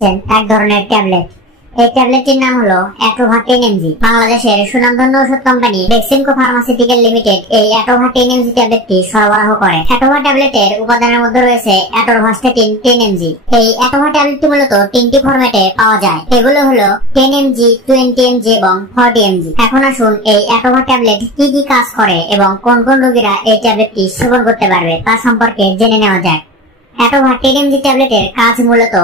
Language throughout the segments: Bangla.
এক ধরনের ট্যাবলেট। এই ট্যাবলেটটির নাম হলো অ্যাটোভা 10mg। বাংলাদেশের সুনামধন্য ওষুধ কোম্পানি বেক্সিমকো ফার্মাসিউটিক্যাল লিমিটেড এই অ্যাটোভা 10mg ট্যাবলেটটি সরবরাহ করে। অ্যাটোভা ট্যাবলেটের উপাদানের মধ্যে রয়েছে অ্যাটোরভাস্টেটিন 10mg। এই অ্যাটোভা ট্যাবলেটটি মূলত 3টি ফরম্যাটে পাওয়া যায়। এগুলো হলো 10mg, 20mg এবং 40mg। এখন আসুন এই অ্যাটোভা ট্যাবলেট কি কি কাজ করে এবং কোন কোন রোগীরা এই ট্যাবলেটটি সেবন করতে পারবে তা সম্পর্কে জেনে নেওয়া যাক। অ্যাটোভা 10mg ট্যাবলেটের কাজ মূলত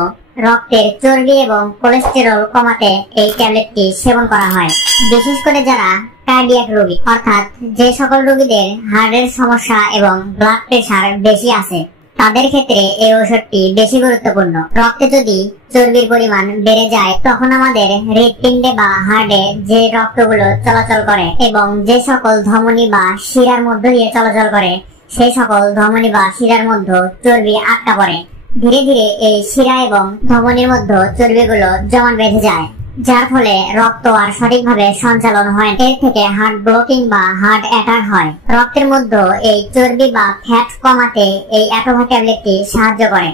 রক্তের চর্বি এবং কোলেস্টেরল কমাতে এই ট্যাবলেটটি সেবন করা হয়। বিশেষ করে যারা কার্ডিয়াক রোগী, অর্থাৎ যে সকল রোগীদের হার্টের সমস্যা এবং ব্লাড প্রেশার বেশি আছে, তাদের ক্ষেত্রে এই ওষুধটি বেশি গুরুত্বপূর্ণ। রক্তে যদি চর্বির পরিমাণ বেড়ে যায়, তখন আমাদের হৃৎপিণ্ডে বা হার্টে যে রক্তগুলো চলাচল করে এবং যে সকল ধমনী বা শিরার মধ্য দিয়ে চলাচল করে, সেই সকল ধমনী বা শিরার মধ্যে চর্বি আটকা পড়ে। ধীরে ধীরে এই শিরা এবং ধমনীর মধ্যে চর্বিগুলো জমাট বেঁধে যায়, যার ফলে রক্ত আর সঠিকভাবে সঞ্চালন হয়। এর থেকে হার্ট ব্লকিং বা হার্ট অ্যাটাক হয়। রক্তের মধ্যে এই চর্বি বা ফ্যাট কমাতে এই অ্যাটোভা ট্যাবলেটটি সাহায্য করে।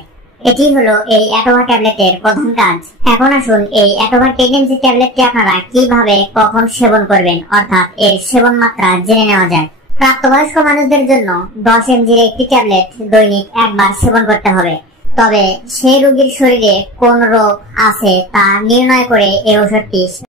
এটি হলো এই অ্যাটোভা ট্যাবলেটের প্রধান কাজ। এখন আসুন এই অ্যাটোভা 10mg ট্যাবলেটটি আপনারা কিভাবে কখন সেবন করবেন, অর্থাৎ এর সেবন মাত্রা জেনে নেওয়া যায়। প্রাপ্তবয়স্ক মানুষদের জন্য 10mg একটি ট্যাবলেট দৈনিক একবার সেবন করতে হবে। তবে সেই রোগীর শরীরে কোন রোগ আছে তা নির্ণয় করে এই ওষুধটি